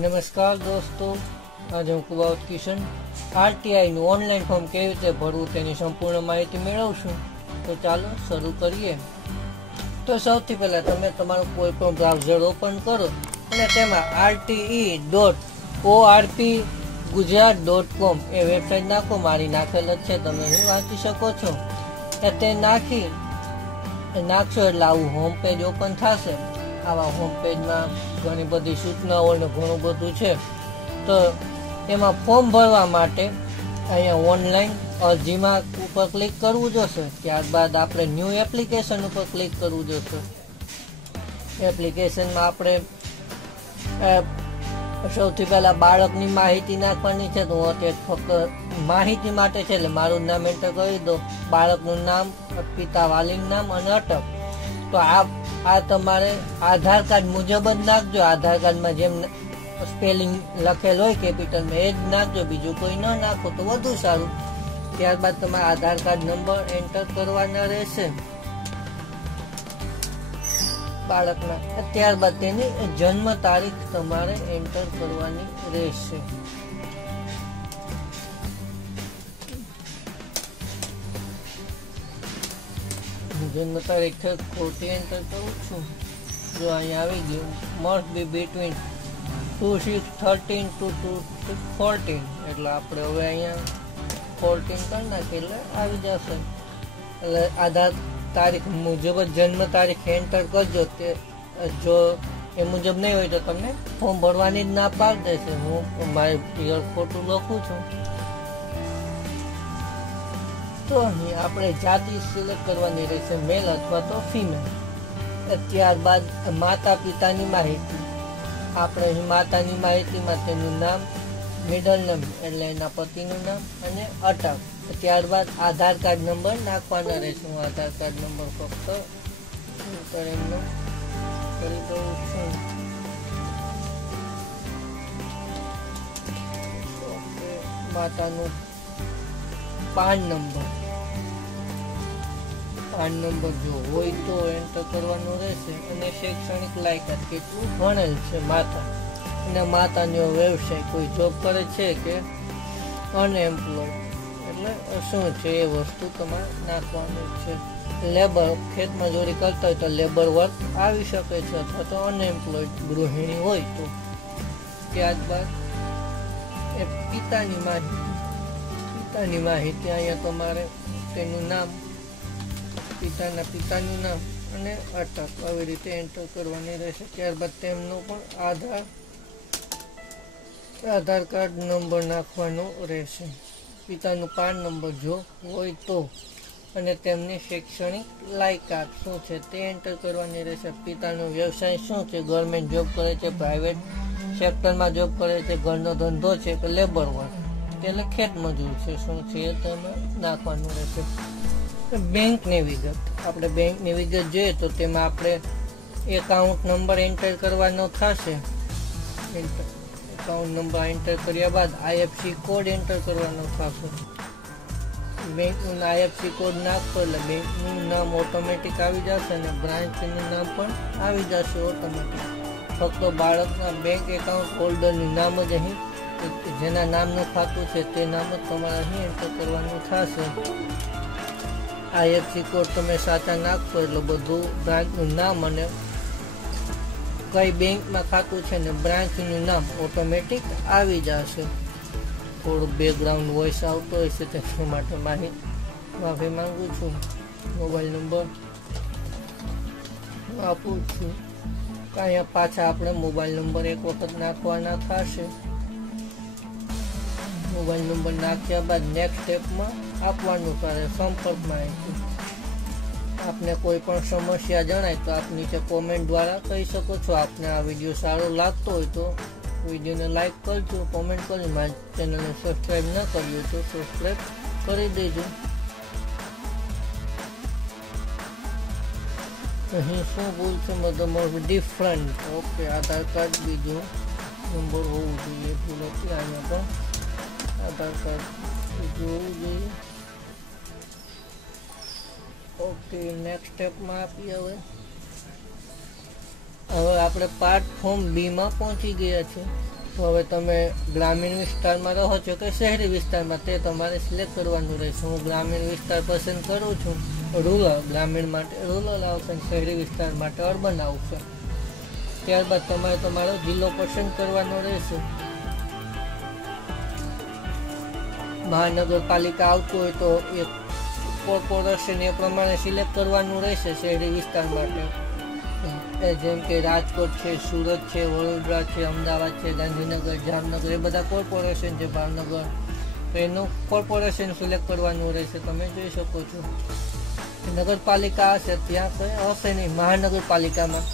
નમસ્કાર દોસ્તો, આજે હું કુબાવત કિશન આરટીઆઈનું ઓનલાઈન ફોર્મ કેવી રીતે ભરવું તેની સંપૂર્ણ માહિતી મેળવશું. તો ચાલો શરૂ કરીએ. તો સૌથી પહેલાં તમે તમારું કોઈ પણ બ્રાઉઝર ઓપન કરો અને તેમાં RTE.ORPGujarat.com એ વેબસાઇટ નાખો. મારી નાખેલ જ છે, તમે અહીં વાંચી શકો છો. તે નાખશો એટલે આવું હોમ પેજ ઓપન થશે. આવા હોમ પેજમાં ઘણી બધી સૂચનાઓ અને ઘણું બધું છે. તો એમાં ફોર્મ ભરવા માટે અહીંયા ઓનલાઈન અરજીમાં ઉપર ક્લિક કરવું જોશે. ત્યારબાદ આપણે ન્યૂ એપ્લિકેશન ઉપર ક્લિક કરવું જોશે. એપ્લિકેશનમાં આપણે સૌથી પહેલાં બાળકની માહિતી નાખવાની છે. તો હું અત્યારે ફક્ત માહિતી માટે છે એટલે મારું નામ એન્ટર કરી દો. બાળકનું નામ, પિતા વાલીનું નામ અને અટક. તો આ તમારે આધાર કાર્ડ મુજબ જ નાખજો. આધાર કાર્ડમાં જેમ સ્પેલિંગ લખેલ હોય કેપિટલમાં એ જ નાખજો, બીજું કોઈ ન નાખો તો વધુ સારું. ત્યારબાદ તમારે આધાર કાર્ડ નંબર એન્ટર કરવાના રહેશે બાળકના. ત્યારબાદ તેની જન્મ તારીખ તમારે એન્ટર કરવાની રહેશે. જન્મ તારીખ ખોટી એન્ટર કરું છું. જો અહીંયા આવી ગયું, મસ્ટ બી બિટવીન 2613 to 2614. એટલે આપણે હવે અહીંયા 14 કરી નાખીએ એટલે આવી જશે. એટલે આધાર તારીખ મુજબ જ જન્મ તારીખ એન્ટર કરજો. તે જો એ મુજબ નહીં હોય તો તમને ફોર્મ ભરવાની જ ના પાડી દેશે. હું મારી પિયર ખોટું લખું છું. તો અહીં આપણે જાતિ સિલેક્ટ કરવાની રહેશે, મેલ અથવા તો ફિમેલ. ત્યારબાદ માતા પિતાની માહિતી. આપણે અહીં માતાની માહિતીમાં તેનું નામ, મિડલ નેમ એટલે એના પતિનું નામ અને અટક. ત્યારબાદ આધાર કાર્ડ નંબર નાખવાના રહેશે. હું આધાર કાર્ડ નંબર ફક્ત એમનો કરી દઉં છું. માતાનું પાન નંબર જો હોય તો એન્ટર કરવાનો રહેશે. અને શૈક્ષણિક લાયકાત, કેટલું ભણેલ છે માતા. અને માતાનો વ્યવસાય, કોઈ જોબ કરે છે કે અનએમ્પ્લોય, એટલે શું છે એ વસ્તુ તમારે નાખવાનું છે. લેબર, ખેતમજૂરી કરતા હોય તો લેબર વર્ક આવી શકે છે, અથવા તો અનએમ્પ્લોયડ ગૃહિણી હોય તો. ત્યારબાદ એ પિતાની માહિતી અહીંયા તમારે તેનું નામ, પિતાનું નામ અને અટક આવી રીતે એન્ટર કરવાની રહેશે. ત્યારબાદ તેમનો પણ આધાર કાર્ડ નંબર નાખવાનો રહેશે. પિતાનું પાન નંબર જો હોય તો, અને તેમની શૈક્ષણિક લાયકાત શું છે તે એન્ટર કરવાની રહેશે. પિતાનો વ્યવસાય શું છે, ગવર્મેન્ટ જોબ કરે છે, પ્રાઇવેટ સેક્ટરમાં જોબ કરે છે, ઘરનો ધંધો છે કે લેબર વર્ક એટલે ખેતમજૂર છે, શું છે એ તમે નાખવાનું રહેશે. બેંકની વિગત, આપણે બેંકની વિગત જોઈએ તો તેમાં આપણે એકાઉન્ટ નંબર એન્ટર કરવાનો થશે. એકાઉન્ટ નંબર એન્ટર કર્યા બાદ IFSC કોડ એન્ટર કરવાનો થશે. બેંકનું IFSC કોડ નાખો એટલે બેંકનું નામ ઓટોમેટિક આવી જશે અને બ્રાન્ચનું નામ પણ આવી જશે ઓટોમેટિક. ફક્ત બાળકના બેંક એકાઉન્ટ હોલ્ડરનું નામ જ અહીં, જેના નામનું ખાતું છે તે નામ જ તમારે અહીં એન્ટર કરવાનું થશે. IFSC કોડ તમે સાચા નાખશો એટલે બધું બ્રાન્ચનું નામ અને કઈ બેંકમાં ખાતું છે ને બ્રાન્ચનું નામ ઓટોમેટિક આવી જશે. થોડું બેકગ્રાઉન્ડ વોઇસ આવતો હોય છે તેના માટે માફી માંગુ છું. મોબાઈલ નંબર આપું છું. અહીંયા પાછા આપણે મોબાઈલ નંબર એક વખત નાખવાના થશે. મોબાઈલ નંબર નાખ્યા બાદ નેક્સ્ટ સ્ટેપમાં આપવાનું કરે સંપર્ક માહિતી. આપને કોઈ પણ સમસ્યા જણાય તો આપ નીચે કોમેન્ટ દ્વારા કહી શકો છો. આપને આ વિડીયો સારો લાગતો હોય તો વિડીયોને લાઈક કરજો, કોમેન્ટ કરજો. મારી ચેનલને સબસ્ક્રાઈબ ન કર્યું તો સબસ્ક્રાઈબ કરી દેજો. અહીં શું ભૂલ છે, મતલબ ડિફરન્ટ. ઓકે, આધાર કાર્ડ બીજો નંબર હોવું જોઈએ, ભૂલ હતી. અહીંયા પણ આધાર કાર્ડ જોવું જોઈએ. ઓકે, નેક્સ્ટ સ્ટેપમાં આપીએ. હવે આપણે પાર્ટ ફોર્મ બી માં પહોંચી ગયા છે. તો હવે તમે ગ્રામીણ વિસ્તારમાં રહો છો કે શહેરી વિસ્તારમાં તે તમારે સિલેક્ટ કરવાનું રહેશે. હું ગ્રામીણ વિસ્તાર પસંદ કરું છું, રૂરલ, ગ્રામીણ માટે રૂરલ આવશે, શહેરી વિસ્તાર માટે અર્બન આવશે. ત્યારબાદ તમારે તમારો જિલ્લો પસંદ કરવાનો રહેશે. મહાનગરપાલિકા આવતું હોય તો એ કોર્પોરેશન એ પ્રમાણે સિલેક્ટ કરવાનું રહેશે. શહેરી વિસ્તાર માટે જેમ કે રાજકોટ છે, સુરત છે, વડોદરા છે, અમદાવાદ છે, ગાંધીનગર, જામનગર, એ બધા કોર્પોરેશન છે. ભાવનગર, તો એનું કોર્પોરેશન સિલેક્ટ કરવાનું રહેશે. તમે જોઈ શકો છો. નગરપાલિકા હશે ત્યાં કંઈ હશે નહીં. મહાનગરપાલિકામાં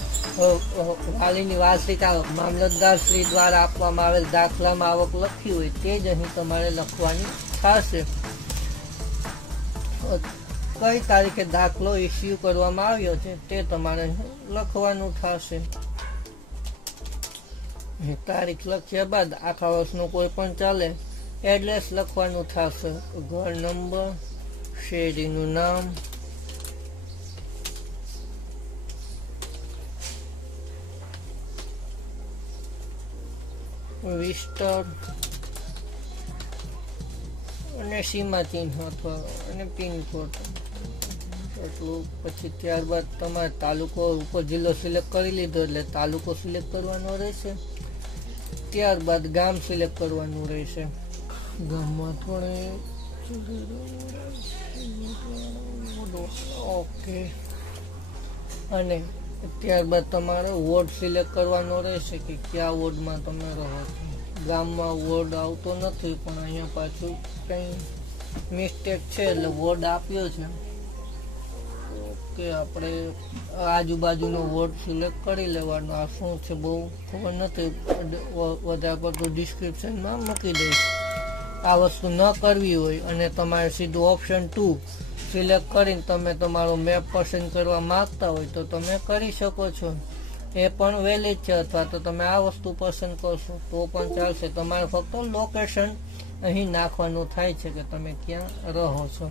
વાલીની વાર્ષિક આવક મામલતદાર શ્રી દ્વારા આપવામાં આવેલ દાખલામાં આવક લખી હોય તે જ અહીં તમારે લખવાની થશે. કઈ તારીખે દાખલો ઇસ્યુ કરવામાં આવ્યો છે તે તમારે લખવાનું થશે. તારીખ લખ્યા બાદ આખા વર્ષનું કોઈ પણ ચાલે, એડ્રેસ લખવાનું થશે. ઘર નંબર, શેરીનું નામ, વિસ્તર અને સીમા ચિહ્ન અથવા અને પિનકોડ એટલું. પછી ત્યારબાદ તમારે તાલુકો ઉપર જિલ્લો સિલેક્ટ કરી લીધો એટલે તાલુકો સિલેક્ટ કરવાનો રહેશે. ત્યારબાદ ગામ સિલેક્ટ કરવાનું રહેશે. ગામમાં ઓકે. અને ત્યારબાદ તમારે વોર્ડ સિલેક્ટ કરવાનો રહેશે કે કયા વોર્ડમાં તમે રહો છો. ગામમાં વોર્ડ આવતો નથી પણ અહીંયા પાછું કંઈ મિસ્ટેક છે એટલે વોર્ડ આપ્યો છે. ઓકે, આપણે આજુબાજુનો વોર્ડ સિલેક્ટ કરી લેવાનો. આ શું છે બહુ ખબર નથી, વધારે પડતું ડિસ્ક્રિપ્શનમાં મૂકી દઈશ. આ વસ્તુ ન કરવી હોય અને તમારે સીધું ઓપ્શન 2 સિલેક્ટ કરીને તમે તમારો મેપ પસંદ કરવા માંગતા હોય તો તમે કરી શકો છો. એ પણ વેલિડ છે. અથવા તો તમે આ વસ્તુ પસંદ કરશો તો પણ ચાલશે. તમારે ફક્ત લોકેશન અહીં નાખવાનું થાય છે કે તમે ક્યાં રહો છો.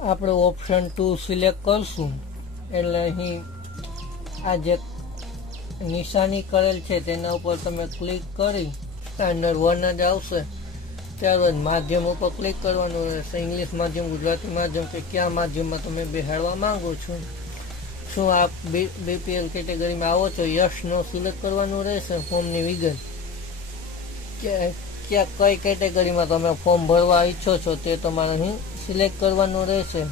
આપણે ઓપ્શન 2 સિલેક્ટ કરશું એટલે અહીં આ જે નિશાની કરેલ છે તેના ઉપર તમે ક્લિક કરી સ્ટાન્ડર્ડ 1 જ આવશે. ત્યારબાદ માધ્યમ ઉપર ક્લિક કરવાનું રહેશે. ઇંગ્લિશ માધ્યમ, ગુજરાતી માધ્યમ કે કયા માધ્યમમાં તમે બેહાડવા માંગો છો. શું આપ બીપીએલ કેટેગરીમાં આવો છો? યસ નો સિલેક્ટ કરવાનું રહેશે. ફોર્મની વિગત કઈ કેટેગરીમાં તમે ફોર્મ ભરવા ઈચ્છો છો તે તમારે અહીં સિલેક્ટ કરવાનું રહેશે.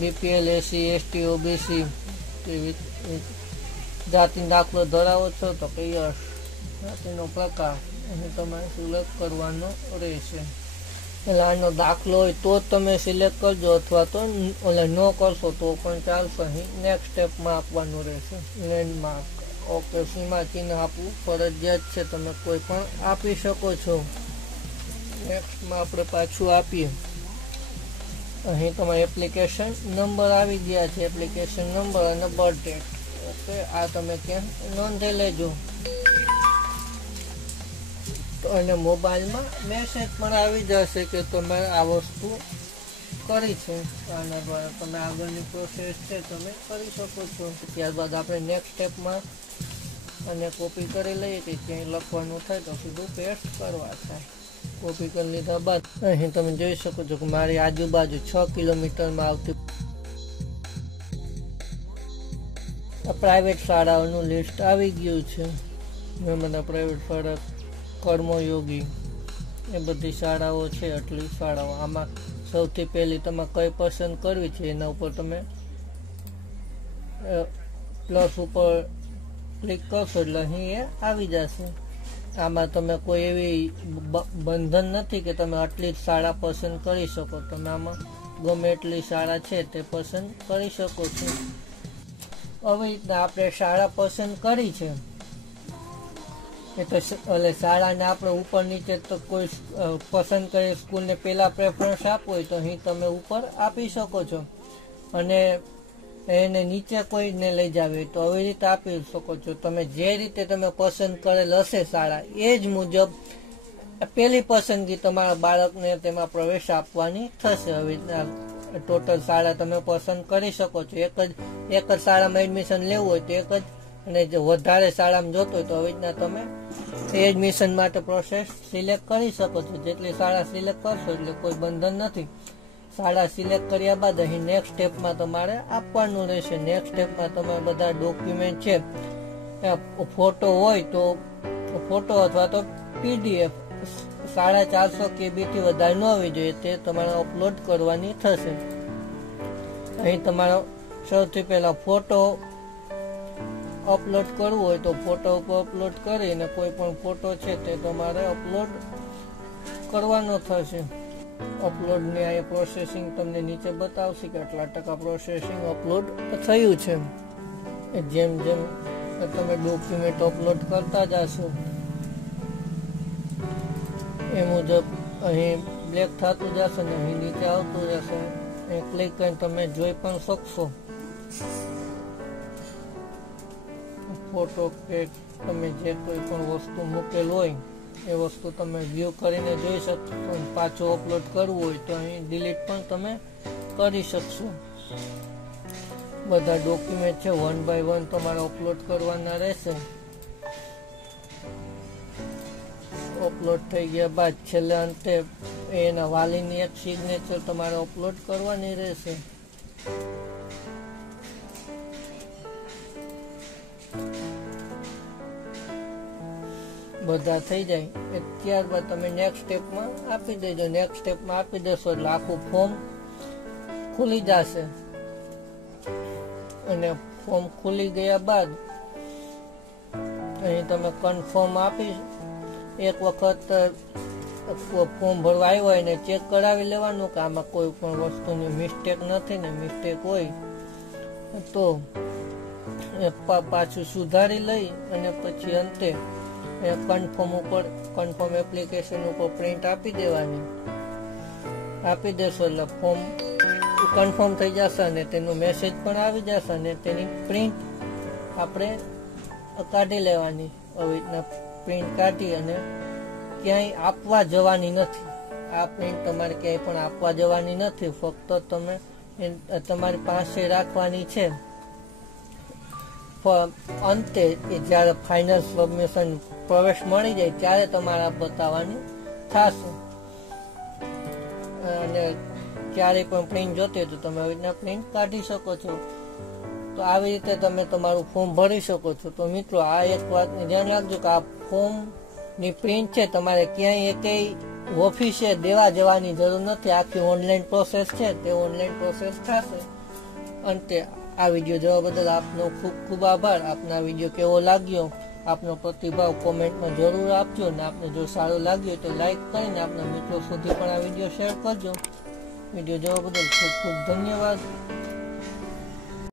બીપીએલ, એસસી, એસટી, ઓબીસી જાતિનો દાખલો ધરાવો છો તો કે યસ. જાતિનો પ્રકાર અહીં તમારે સિલેક્ટ કરવાનો રહેશે. એટલે આનો દાખલો હોય તો જ તમે સિલેક્ટ કરજો અથવા તો ન કરશો તો પણ ચાલશે. અહીં નેક્સ્ટ સ્ટેપમાં આપવાનું રહેશે. Landmark, okay. સીમા ચિહ્ન આપવું ફરજિયાત છે, તમે કોઈ પણ આપી શકો છો. નેક્સ્ટમાં આપણે પાછું આપીએ. અહીં તમારે એપ્લિકેશન નંબર આવી ગયા છે. એપ્લિકેશન નંબર અને બર્થ ડેટ. ઓકે, આ તમે ક્યાં નોંધી લેજો. અને મોબાઈલમાં મેસેજ પણ આવી જશે કે તમે આ વસ્તુ કરી છે. આના દ્વારા તમે આગળની પ્રોસેસ છે તમે કરી શકો છો. ત્યારબાદ આપણે નેક્સ્ટ સ્ટેપમાં અને કોપી કરી લઈએ કે ક્યાંય લખવાનું થાય તો સીધું પેસ્ટ કરવા થાય. કોપી કરી લીધા બાદ અહીં તમે જોઈ શકો છો કે મારી આજુબાજુ 6 કિલોમીટરમાં આવતી પ્રાઇવેટ શાળાઓનું લિસ્ટ આવી ગયું છે. બધા પ્રાઇવેટ શાળા, કર્મયોગી, એ બધી શાળાઓ છે. આટલી શાળાઓ. આમાં સૌથી પહેલી તમારે કઈ પસંદ કરવી છે એના ઉપર તમે પ્લસ ઉપર ક્લિક કરશો એટલે અહીં એ આવી જશે. આમાં તમે કોઈ એવી બંધન નથી કે તમે આટલી જ શાળા પસંદ કરી શકો. તમે આમાં ગમે એટલી શાળા છે તે પસંદ કરી શકો છો. હવે રીતના આપણે શાળા પસંદ કરી છે એ તો એટલે શાળાને આપણે ઉપર નીચે તો કોઈ પસંદ કરી સ્કૂલને પહેલાં પ્રેફરન્સ આપવો હોય તો અહીં તમે ઉપર આપી શકો છો. અને એને નીચે કોઈને લઈ જાવી તો આવી રીતે આપી શકો છો. તમે જે રીતે તમે પસંદ કરેલ હશે શાળા એ જ મુજબ પહેલી પસંદગી તમારા બાળકને તેમાં પ્રવેશ આપવાની થશે. હવે ટોટલ શાળા તમે પસંદ કરી શકો છો. એક જ શાળામાં એડમિશન લેવું હોય તો એક જ અને જો વધારે શાળામાં જોતો હોય તો આવી રીતના તમે એડમિશન માટે પ્રોસેસ સિલેક્ટ કરી શકો છો. જેટલી શાળા સિલેક્ટ કરશો એટલે કોઈ બંધન નથી. શાળા સિલેક્ટ કર્યા બાદ અહીં નેક્સ્ટ સ્ટેપમાં તમારે આપવાનું રહેશે. નેક્સ્ટ સ્ટેપમાં તમે બધા ડોક્યુમેન્ટ છે, ફોટો હોય તો ફોટો અથવા તો PDF 450 KB થી વધારે ન હોવી જોઈએ, તે તમારે અપલોડ કરવાની થશે. અહીં તમારો સૌથી પહેલા ફોટો અપલોડ કરવું હોય તો ફોટો ઉપર અપલોડ કરીને કોઈ પણ ફોટો છે તે તમારે અપલોડ કરવાનો થશે. અપલોડની આ પ્રોસેસિંગ તમને નીચે બતાવશે કે આટલા ટકા પ્રોસેસિંગ અપલોડ થયું છે. જેમ જેમ તમે ડોક્યુમેન્ટ અપલોડ કરતા જશો એ મુજબ અહીં બ્લેક થતું જશે ને અહીં નીચે આવતું જશે. અહીં ક્લિક કરીને તમે જોઈ પણ શકશો ફોટો કે તમે જે કોઈ પણ વસ્તુ મૂકેલ હોય એ વસ્તુ તમે વ્યૂ કરીને જોઈ શકશો. પાછું અપલોડ કરવું હોય તો અહીં ડિલીટ પણ તમે કરી શકશો. બધા ડોક્યુમેન્ટ છે 1 by 1 તમારે અપલોડ કરવાના રહેશે. અપલોડ થઈ ગયા બાદ છેલ્લે અંતે એના વાલીની એક સિગ્નેચર તમારે અપલોડ કરવાની રહેશે. બધા થઈ જાય ત્યારબાદ તમે નેક્સ્ટ સ્ટેપમાં આપી દેજો. નેક્સ્ટ સ્ટેપમાં આપી દેશો એટલે આખું ફોર્મ ખુલી જશે. અને ફોર્મ ખુલી ગયા બાદ અહીં તમે કન્ફર્મ આપી એક વખત ફોર્મ ભરવા આવ્યો હોય ને ચેક કરાવી લેવાનું કે આમાં કોઈ પણ વસ્તુની મિસ્ટેક નથી ને મિસ્ટેક હોય તો પાછું સુધારી લઈ અને પછી અંતે કન્ફર્મ એપ્લિકેશન ઉપર પ્રિન્ટ આપી દેવાની. આપી દેશો એટલે ફોર્મ કન્ફર્મ થઈ જશે અને તેનો મેસેજ પણ આવી જશે અને તેની પ્રિન્ટ આપણે કાઢી લેવાની. આવી રીતના પ્રિન્ટ કાઢી અને ક્યાંય આપવા જવાની નથી. આ પ્રિન્ટ તમારે ક્યાંય પણ આપવા જવાની નથી, ફક્ત તમે તમારી પાસે રાખવાની છે. અંતે જ્યારે ફાઇનલ સબમિશન પ્રવેશ મળી જાય ત્યારે તમારે બતાવવાની થશે. અને ક્યારે પણ પ્રિન્ટ જોતી હોય તો તમે આવી રીતના પ્રિન્ટ કાઢી શકો છો. તો આવી રીતે તમે તમારું ફોર્મ ભરી શકો છો. તો મિત્રો આ એક વાતને ધ્યાન રાખજો કે આ ફોર્મની પ્રિન્ટ છે તમારે ક્યાંય એકેય ઓફિસે દેવા જવાની જરૂર નથી. આખી ઓનલાઈન પ્રોસેસ છે તે ઓનલાઈન પ્રોસેસ થશે. અંતે આ વિડીયો જોવા બદલ આપનો ખૂબ ખૂબ આભાર. આપના વિડીયો કેવો લાગ્યો આપનો પ્રતિભાવ કોમેન્ટમાં જરૂર આપજો. અને આપને જો સારું લાગ્યું તો લાઈક કરીને આપના મિત્રો સુધી પણ આ વિડીયો શેર કરજો. વિડીયો જોવા બદલ ખૂબ ખૂબ ધન્યવાદ.